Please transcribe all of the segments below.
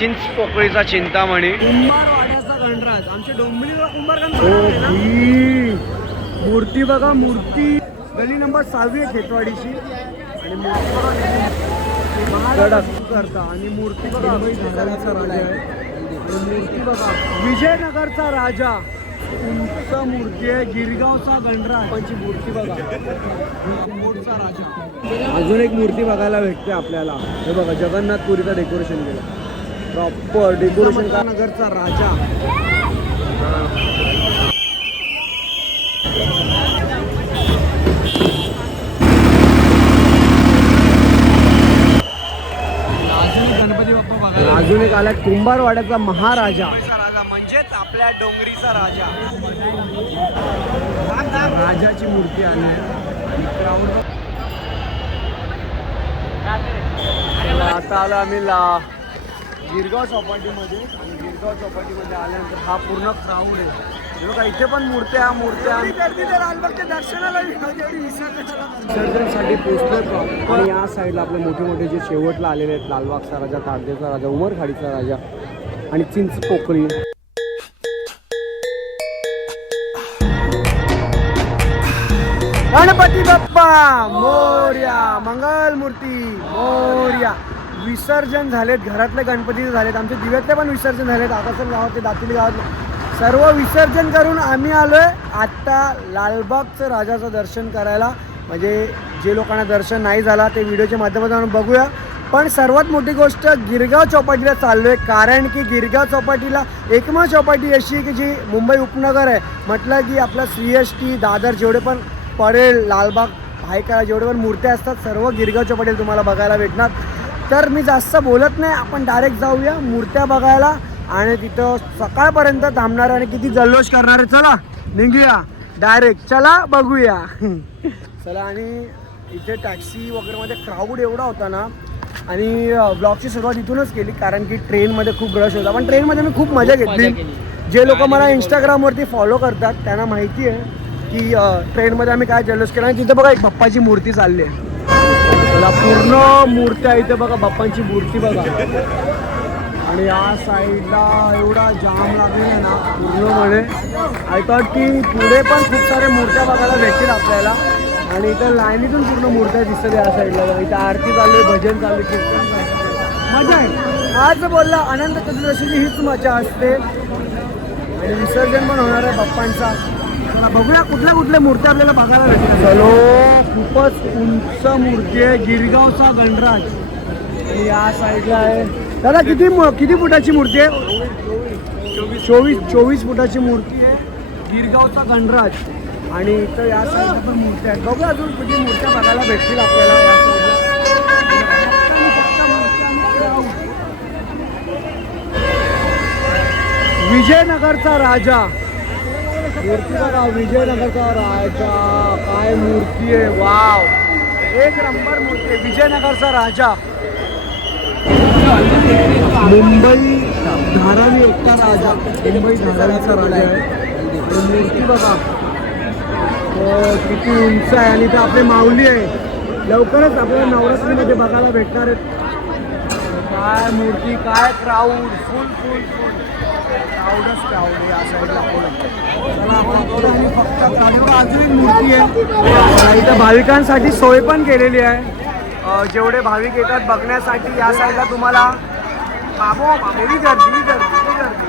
चिंच पोकळीचा चिंतामणी गणराज. आमच्या डोंबिवलीला कुंभार हो, मूर्ती बघा मूर्ती. गली नंबर सहावी आहे खेतवाडीची. आणि मूर्ती करता. आणि मूर्ती बघा राजा आहे. मूर्ती बघा विजयनगरचा राजा. उंच मूर्ती आहे. गिरगावचा गणराज. मूर्ती बघा. राजा. अजून एक मूर्ती बघायला भेटते आपल्याला. हे बघा जगन्नाथपुरीचं डेकोरेशन केलं. प्रॉपर डेकोरेशन नगरचा राजा. गणपती बाप्पा बघा अजून एक आला कुंभारवाड्याचा महाराजा. राजा म्हणजेच आपल्या डोंगरीचा राजा. राजाची मूर्ती आली crowd- आता आलो आम्ही ला गिरगाव चौपाटीमध्ये आणि गिरगाव चौपाटीमध्ये आल्यानंतर हा पूर्ण क्राऊड आहे. बघा इथे पण मूर्त्या मूर्त्या. दर्शनाला विसर्जनसाठी या साईडला आपले मोठे मोठे जे शेवटला आलेले आहेत लालबागचा राजा तारदेचा राजा उमरखाडीचा राजा आणि चिंच पोकळी. गणपती बाप्पा मोर्या मंगल मूर्ती मोर्या. विसर्जन झालेत घरातले गणपतीचे झालेत आमचे दिव्यातले पण विसर्जन झालेत. आकाशन गावातले दातिली गावातले सर्व विसर्जन करून आम्ही आलोय. आत्ता लालबागचं राजाचं दर्शन करायला. म्हणजे जे लोकांना दर्शन नाही झाला ते व्हिडिओच्या माध्यमातून बघूया. पण सर्वात मोठी गोष्ट गिरगाव चौपाटीला चाललोय. कारण की गिरगाव चौपाटीला एकमेव चौपाटी अशी की जी मुंबई उपनगर आहे. म्हटलं की आपलं सी एस टी दादर जेवढे पण पडेल लालबाग भायखळा जेवढे पण मूर्त्या असतात सर्व गिरगाव चौपाटीला तुम्हाला बघायला भेटणार. तर मी जास्त बोलत नाही. आपण डायरेक्ट जाऊया. मूर्त्या बघायला. आणि तिथं सकाळपर्यंत थांबणार आणि किती जल्लोष करणार आहे. चला निघूया. डायरेक्ट चला बघूया. चला आणि इथे टॅक्सी वगैरे मध्ये क्राऊड एवढा होता ना आणि ब्लॉगची सुरुवात इथूनच केली. कारण की ट्रेनमध्ये खूप रश होता. पण ट्रेनमध्ये मी खूप मजा घेतली. जे लोक मला इंस्टाग्रामवरती फॉलो करतात त्यांना माहिती आहे की ट्रेनमध्ये आम्ही काय जल्लोष केला. आणि तिथे बघा एक बाप्पाची मूर्ती चालली आहे. त्याला पूर्ण मूर्त्या इथे बघा बाप्पांची मूर्ती बघा. आणि या साईडला एवढा जाम लागलेला आहे ना पूर्णपणे. आय थॉट की पुढे पण खूप साऱ्या मूर्त्या बघायला भेटतील आपल्याला. आणि इथं लाईनीतून पूर्ण मूर्त्या दिसतात या साईडला बघा. इथं आरती चालू आहे भजन चालू कीर्तन. मजा आहे. आज बोलला अनंत चतुर्दशीची हीच मजा असते. आणि विसर्जन पण होणार आहे बाप्पांचा. चला बघूया कुठल्या कुठल्या मूर्त्या आपल्याला बघायला भेटतील. चलो खूपच उंच मूर्ती आहे गिरगावचा गणराज. या साईडला आहे. दादा किती किती फुटाची मूर्ती आहे? चोवीस चोवीस फुटाची मूर्ती आहे गिरगावचा गणराज. आणि इथं या साईडला पण मूर्त्या आहेत. बघूया अजून किती मूर्त्या बघायला भेटतील आपल्याला. विजयनगरचा राजा. मूर्ती बघा विजयनगरचा राजा. काय मूर्ती आहे? वाव. एक नंबर मूर्ती आहे. विजयनगरचा राजा. मुंबई धारावी एकटा राजा. मुंबई धारावीचा राजा आहे. मूर्ती बघा. किती उंच आहे आणि तर आपली माऊली आहे. लवकरच आपल्याला नवरात्रीमध्ये बघायला भेटणार आहेत. काय मूर्ती काय क्राऊड फुल फुल फुल या साईडला चला आपण आणि फक्त अजून मूर्ती आहे. इथं भाविकांसाठी सोय पण केलेली आहे. जेवढे भाविक येतात बघण्यासाठी या साईडला तुम्हाला बाबो बाबो ही गर्दी गर्दी गर्दी.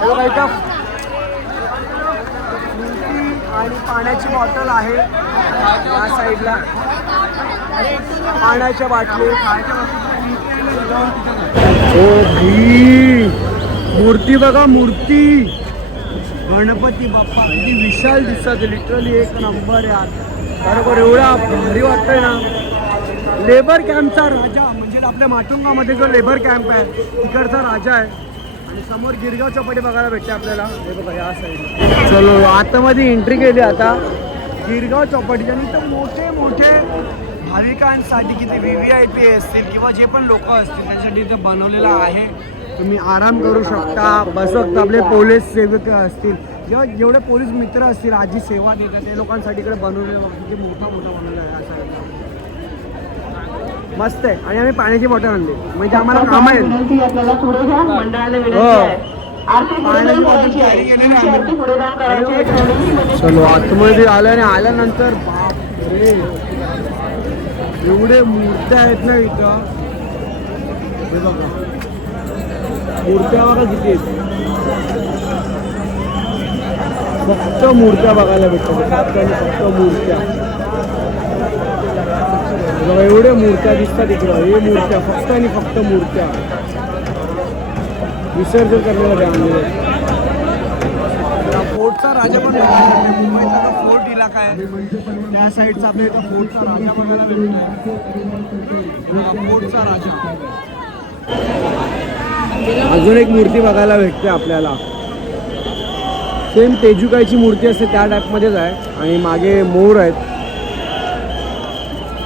हे इथं मूर्ती आणि पाण्याची बॉटल आहे. या साईडला पाण्याच्या बाटली. ओ भाई मूर्ती बघा मूर्ती. गणपती बाप्पा अगदी विशाल दिसतात लिटरली एक नंबर यार बरोबर एवढा भारी वाटतंय ना. लेबर कॅम्पचा राजा म्हणजे आपल्या माटुंगामध्ये जो लेबर कॅम्प आहे तिकडचा राजा आहे. आणि समोर गिरगाव चौपाटी बघायला भेटते आपल्याला. हे बघा या साईड चलो आतमध्ये एंट्री केली आता. गिरगाव चौपाटीच्या आणि इथं मोठे मोठे भाविकांसाठी किती व्ही व्ही आय पी असतील किंवा जे पण लोक असतील त्यांच्यासाठी इथं बनवलेलं आहे. तुम्ही आराम करू शकता. बसू शकता आपले पोलीस सेवक असतील. जेव्हा जेवढे पोलीस मित्र असतील आजी सेवा देतात ते लोकांसाठी इकडे बनवलेलं बघा किती मोठा मोठा बनवलेला आहे असा मस्त आहे. आणि आम्ही पाण्याची बॉटल आणली. म्हणजे आम्हाला काम आहे हो. आहे. कोणीही चलो आतमध्ये आलं आणि आल्यानंतर बाप रे एवढे मूर्त्या आहेत ना इथं. हे बघा. मूर्त्या बघा किती आहेत. फक्त मूर्त्या बघायला भेटतात. फक्त फक्त मूर्त्या. एवढ्या मूर्त्या दिसतात इकडं. हे मूर्त्या फक्त आणि फक्त मूर्त्या. विसर्जन करण्याला द्या फोर्टचा राजा पण मुंबईचा जो फोर्ट इलाका आहे. त्या साईडचा आपल्या इथं फोर्टचा राजा बघायला भेटतोय फोर्टचा राजा. अजून एक मूर्ती बघायला भेटते आपल्याला. सेम तेजुकाईची मूर्ती असते त्या टाईपमध्येच आहे. आणि मागे मोर आहेत.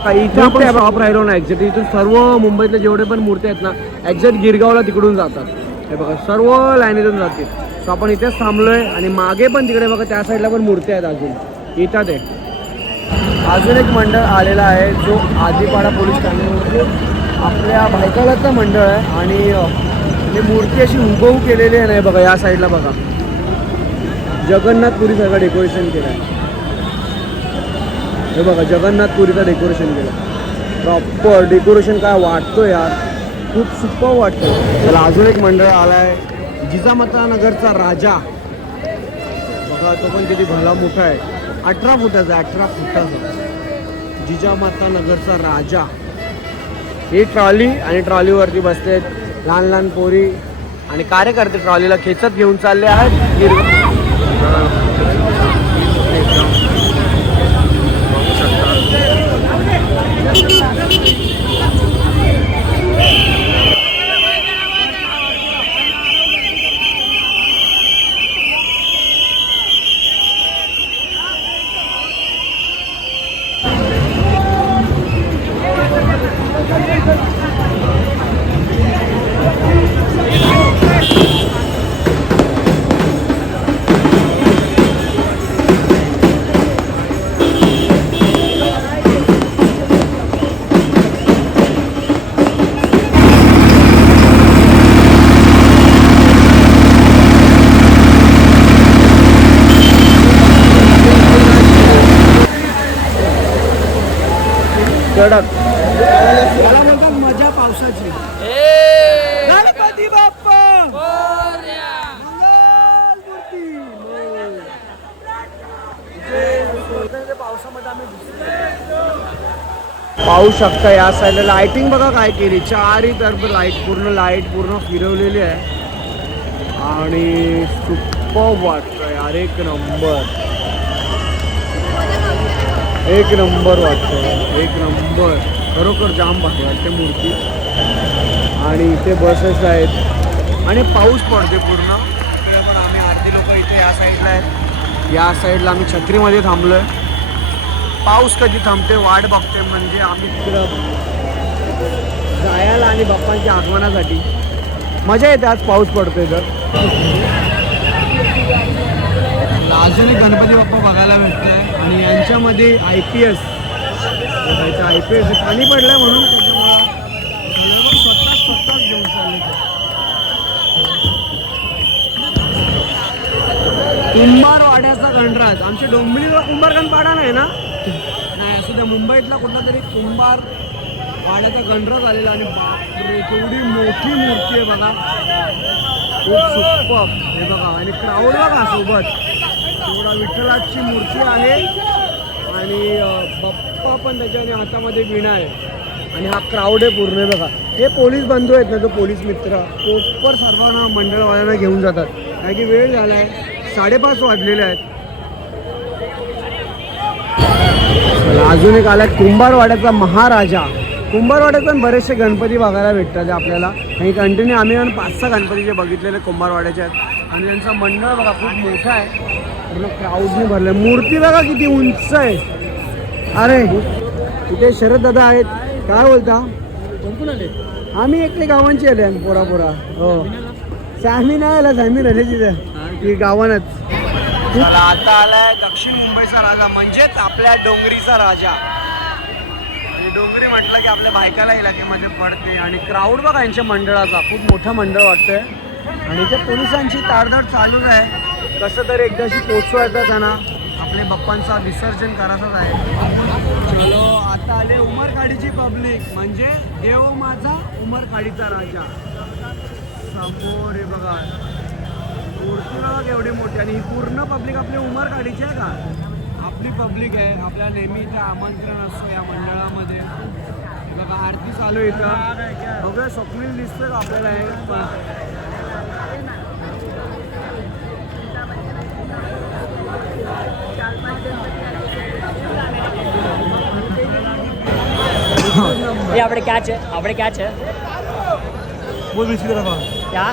का इथं आपण राहिलो ना एक्झॅक्ट इथून सर्व मुंबईतले जेवढे पण मूर्ती आहेत ना एक्झॅक्ट गिरगावला तिकडून जातात. हे बघा सर्व लाईनीतून जातील. सो आपण इथेच थांबलोय आणि मागे पण तिकडे बघा त्या साईडला पण मूर्ती आहेत अजून. येतात आहे अजून एक मंडळ आलेला आहे जो आदिपाडा पोलीस ठाण्यामध्ये. आपल्या भायकालाचं मंडळ आहे आणि ही मूर्ती अशी हुबहू केलेली आहे ना बघा या साईडला बघा. जगन्नाथपुरी सगळं डेकोरेशन केलं आहे हे बघा जगन्नाथपुरीचं डेकोरेशन केलं प्रॉपर डेकोरेशन काय वाटतो यार. खूप सुपर वाटतं त्याला अजून एक मंडळ आला आहे जिजामाता नगरचा राजा. बघा तो पण किती भला मोठा आहे. अठरा फुटाचा अठरा फुटाचा. जिजामाता नगरचा राजा. ही ट्रॉली आणि ट्रॉलीवरती बसते लहान लहान पोरी आणि कार्यकर्ते ट्रॉलीला खेचत घेऊन चालले आहेत. कडक याला बोलतात मजा पावसाची. गणपती बाप्पा! मंगलमूर्ती. इथे पावसामध्ये आम्ही दिसतोय. पाहू शकता या साईडला लाइटिंग बघा काय केली. चारही तरफ लाइट पूर्ण लाइट पूर्ण फिरवलेली आहे. आणि सुपर वाटतंय यार एक नंबर एक नंबर वाटतंय एक नंबर. खरोखर जाम भारी वाटते मूर्ती. आणि इथे बसेस आहेत. आणि पाऊस पडते पूर्ण. पण आम्ही अर्धी लोक इथे या साईडला आहेत. या साईडला आम्ही छत्रीमध्ये थांबलोय. पाऊस कधी थांबते वाट बघते म्हणजे आम्ही तिकडं जायला आणि बाप्पांच्या आगमनासाठी. मजा येते आज पाऊस पडतोय तर. अजून एक गणपती बाप्पा बघायला भेटतोय. आणि यांच्यामध्ये I P S I P S पाणी पडलंय म्हणून त्याच्यामुळं स्वतः स्वतःच घेऊन चालले कुंभार वाड्याचा गणराज. आमच्या डोंबिवलीला कुंभारगण पाडा नाही ना? नाही असू द्या मुंबईतला कुठला तरी कुंभार वाड्याचा गणराज आलेला आणि बापरे केवढी मोठी मूर्ती आहे बघा. खूप सुपर हे बघा. आणि क्राऊड बघा सोबत. विठ्ठलाची मूर्ती आहे. आणि बाप्पा पण त्याच्या आणि हातामध्ये विणा आहे. आणि हा क्राऊड आहे पूर्ण बघा. हे पोलीस बंधू आहेत ना जो पोलीस मित्र प्रॉपर सर्वांना मंडळवाल्यांना घेऊन जातात. कारण की वेळ झाला आहे साडेपाच वाजलेले आहेत. अजून एक आला कुंभारवाड्याचा महाराजा. कुंभारवाड्यात पण बरेचसे गणपती बघायला भेटतात आपल्याला. आणि कंटिन्यू आम्ही पण पाच सहा गणपतीचे बघितलेले कुंभारवाड्याचे आहेत. आणि त्यांचा मंडळ बघा खूप मोठा आहे. पूर्ण क्राऊडने भरलं मूर्ती बघा किती उंच आहे. अरे इथे शरद दादा आहेत. काय बोलता? आम्ही एकटे गावांची आले पोरा पोरा हो. सॅमी नाही आला सॅमी रजे तिथे. ती गावानच. आता आलाय दक्षिण मुंबईचा राजा म्हणजेच आपल्या डोंगरीचा राजा. डोंगरे म्हटलं की आपल्या बायकाला इलाक्यामध्ये पडते. आणि क्राऊड बघा यांच्या मंडळाचा. खूप मोठं मंडळ वाटतंय. आणि इथे पोलिसांची तारदार चालूच आहे. कसं तरी एकदाशी पोचवायचं त्यांना. आपले बाप्पांचा विसर्जन करायचंच आहे. चलो आता आले उमरकाडीची पब्लिक. म्हणजे देव माझा उमरखाडीचा राजा. समोर हे बघा. मूर्ती बघा एवढी मोठी आणि ही पूर्ण पब्लिक आपली उमरकाडीची आहे का? आपली पब्लिक आहे. आपल्या नेहमी इथं आमंत्रण असतो या मंडळामध्ये. बघा आरती चालू आहे इथं. बघूया स्वप्नील दिसतोय आपल्याला हे? આપણે ક્યાં છે આપણે ક્યાં છે बोल ब्रिज की तरफ क्या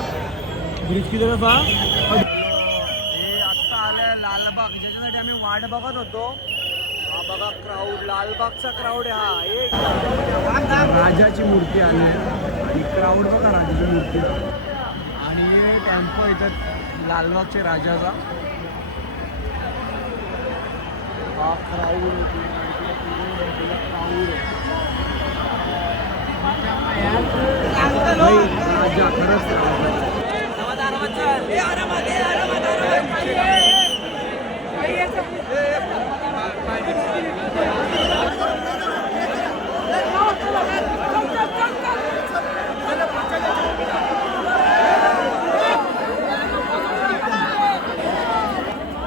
ब्रिज की तरफ हे आत्ता आलंय लालबाग ज्याच्यासाठी आम्ही वाट बघत होतो हा बघा क्राऊड लालबागचा क्राऊड आहे हा एक राजाची मूर्ती आली आहे आणि क्राऊड बघा राजाची मूर्ती आणि हे टेम्पो इथं लालबागच्या राजाचा हा क्राऊड क्राऊड राजा खरंच राजा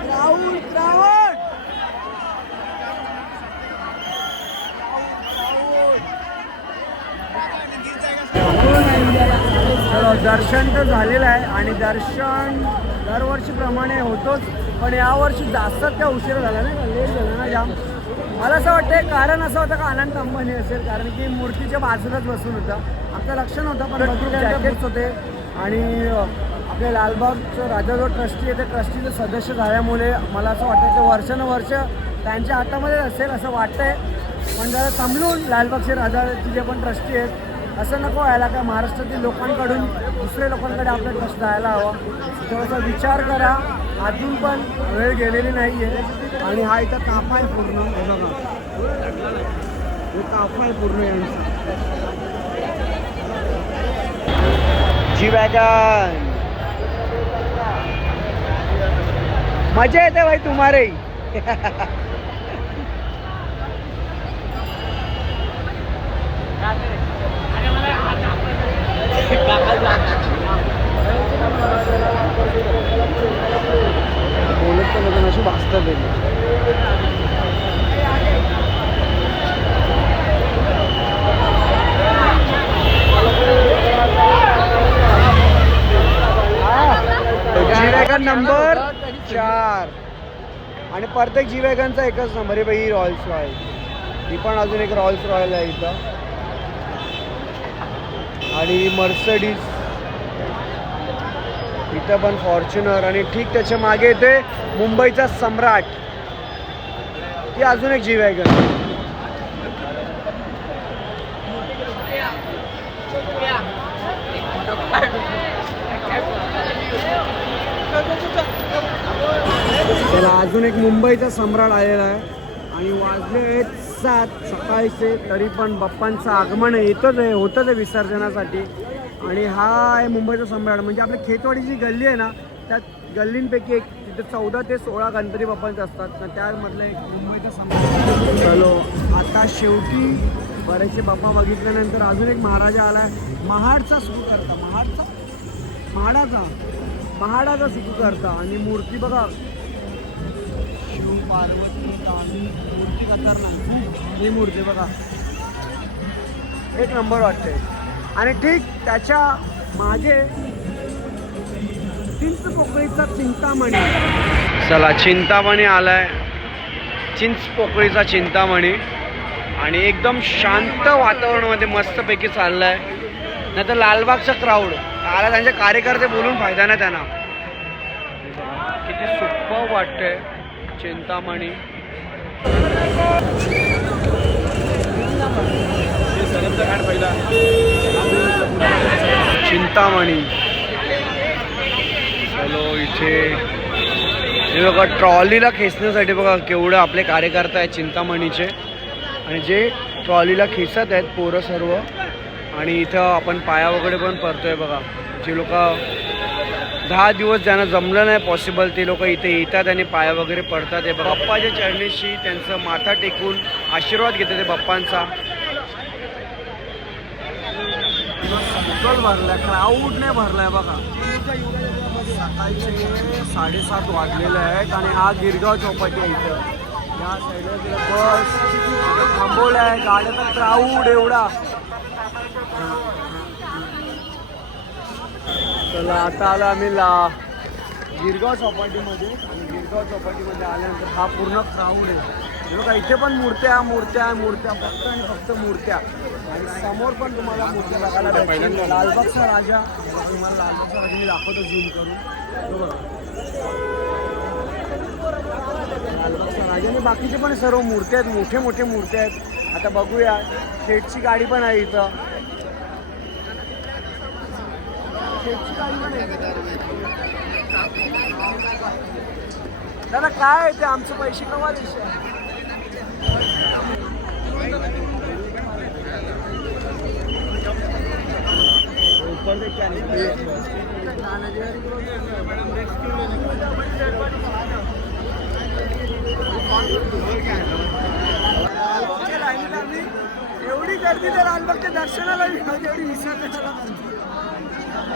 राहुल राहुल चलो दर्शन तर झालेलं आहे आणि दर्शन दरवर्षीप्रमाणे होतोच पण यावर्षी जास्तच काय उशीर झाला नाही का? लेट झाला ना जाम. मला असं वाटतं कारण असं होतं का अनंत अंबानी असेल कारण की मूर्तीच्या बाजूलाच बसून होता. आमचं लक्ष नव्हतं पण भरपूर जॅकेट्स होते. आणि आपले लालबागचं राजा जो ट्रस्टी आहे ते ट्रस्टीचे सदस्य झाल्यामुळे मला असं वाटतं की वर्षानुवर्ष त्यांच्या हातामध्ये असेल असं वाटतंय. पण जरा समजून लालबागचे राजाचे जे पण ट्रस्टी आहेत असं नको व्हायला का महाराष्ट्रातील लोकांकडून दुसऱ्या लोकांकडे आपलं ट्रस्ट जायला हवं. थोडासा विचार करा. अजून पण वेळ गेलेली नाही आहे आणि हा इथं ताफा आहे पूर्ण. हे हे आहे पूर्ण यांचा. जी वॅगन मजा येते भाई तुम्हारे. बोलत तर अशी वाचतात ते नंबर चार. आणि प्रत्येक जी एकच नंबर आहे बाई रॉयल्स रॉयल ही पण अजून एक रॉयल्स रॉयल आहे इथं. आणि मर्सडीज इथं पण फॉर्च्युनर आणि ठीक त्याच्यामागे येते मुंबईचा सम्राट. ती अजून एक जी आहे त्याला अजून एक मुंबईचा सम्राट आलेला आहे. आणि वाजले आहेत सात सकाळचे तरी पण बाप्पांचं आगमन येतच आहे होतच आहे विसर्जनासाठी. आणि हा आहे मुंबईचा सम्राट. म्हणजे आपल्या खेतवाडी जी गल्ली आहे ना त्यात गल्लींपैकी एक तिथे चौदा ते सोळा गणपती बाप्पांचे असतात. तर त्यामधलं एक मुंबईचा सम्राट. चलो आता शेवटी बरेचसे बाप्पा बघितल्यानंतर अजून एक महाराजा आला आहे महाडचा सुरू करता महाडचा? महाडाचा? महाडाचा सुरू करता आणि मूर्ती बघा शिव पार्वती कामी मूर्ती खतरनाक खूप ही मूर्ती बघा. एक नंबर वाटते आणि ठीक त्याच्यामागे चिंच पोकळीचा चिंतामणी. चला चिंतामणी आलाय. चिंच पोकळीचा चिंतामणी. आणि एकदम शांत वातावरणामध्ये मस्तपैकी चाललाय. नाही तर लालबागचा क्राऊड आला त्यांचे कार्यकर्ते बोलून फायदा नाही त्यांना. किती सुप्प वाटतंय. चिंतामणी. चिंतामणी. चलो इथे. हे बघा ट्रॉलीला खेचण्यासाठी बघा केवढं आपले कार्यकर्ते आहेत चिंतामणीचे. आणि जे ट्रॉलीला खेचत आहेत पोरं सर्व. आणि इथं आपण पाया वगैरे पण पडतोय बघा. जे लोक दहा दिवस ज्यांना जमलं नाही पॉसिबल ते लोक इथे येतात आणि पाया वगैरे पडतात. हे बाप्पाच्या चरणीशी त्यांचं माथा टेकून आशीर्वाद घेतात ते बाप्पांचा. भरलाय नाही भरलाय बघा. सकाळचे साडेसात वाजलेले आहेत आणि हा गिरगाव चौपाटी आहे इथं. या साईडला बस. थांबवल्या आहे गाड्याचा क्राऊड एवढा. चला आता आलो आम्ही ला गिरगाव चौपाटीमध्ये. आणि गिरगाव चौपाटीमध्ये आल्यानंतर हा पूर्ण क्राऊड आहे. बघा इथे पण मूर्त्या मूर्त्या मूर्त्या फक्त आणि फक्त मूर्त्या. आणि समोर पण तुम्हाला मूर्त्या बघायला भेटतील लालबागचा राजा. तुम्हाला लालबागचा राजा मी दाखवतो झूम करून. बघा. लालबागचा राजा. आणि बाकीचे पण सर्व मूर्त्या आहेत. मोठे मोठे मूर्त्या आहेत. आता बघूया. शेटची गाडी पण आहे इथं शेटची गाडी पण आहे दादा काय ते? आमचे पैसे कवा देशाल? एवढी गर्दी तर लालबागच्या दर्शनाला नाही, एवढी विसरण्याला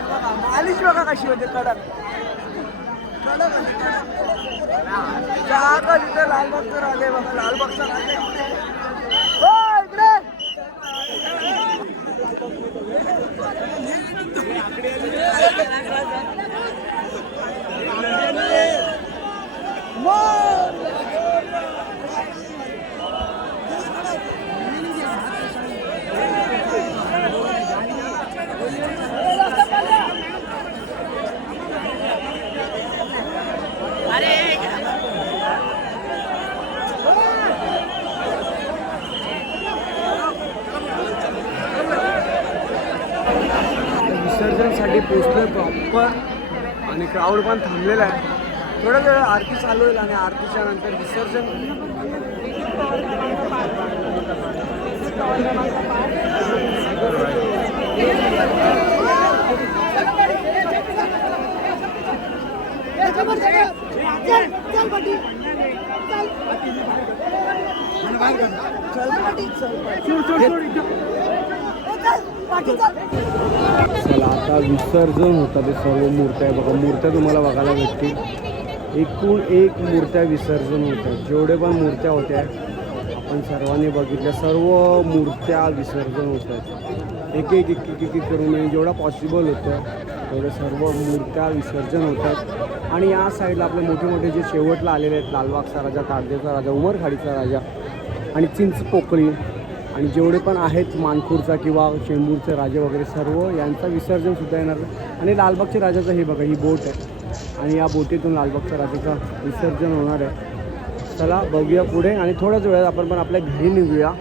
बघा मालिश बघा कशी होते कडक. कडक जागा तिथे लालबागचं राहिले बघा लालबागचा राजा हो, इकडे. विसर्जनसाठी पोचलोय प्रॉपर आणि थांबलेलं आहे थोडा वेळ आरती चालू होईल आणि आरतीच्या नंतर विसर्जन चल, चल, चल, चल. चला आता विसर्जन होतं ते सर्व मूर्त्या आहे बघा. मूर्त्या तुम्हाला बघायला भेटतील. एकूण एक मूर्त्या विसर्जन होत्या जेवढे पण मूर्त्या होत्या आपण सर्वांनी बघितल्या सर्व मूर्त्या विसर्जन होत. आहेत एक एक एक एक एक एक करून म्हणजे जेवढा पॉसिबल होतं तेवढे सर्व मूर्त्या विसर्जन होतात. आणि या साईडला आपले मोठे मोठे जे शेवटला आलेले आहेत लालबागचा राजा तारदेचा राजा उमरखाडीचा राजा आणि चिंचपोकळी आणि जेवढे पण आहेत मानखूरचा किंवा चेंबूरचे राजे वगैरे सर्व यांचं विसर्जनसुद्धा येणार. आणि लालबागच्या राजाचं हे बघा ही बोट आहे. आणि या बोटीतून लालबागच्या राजाचं विसर्जन होणार आहे. चला बघूया पुढे आणि थोड्याच वेळात आपण पण आपल्या घरी निघूया.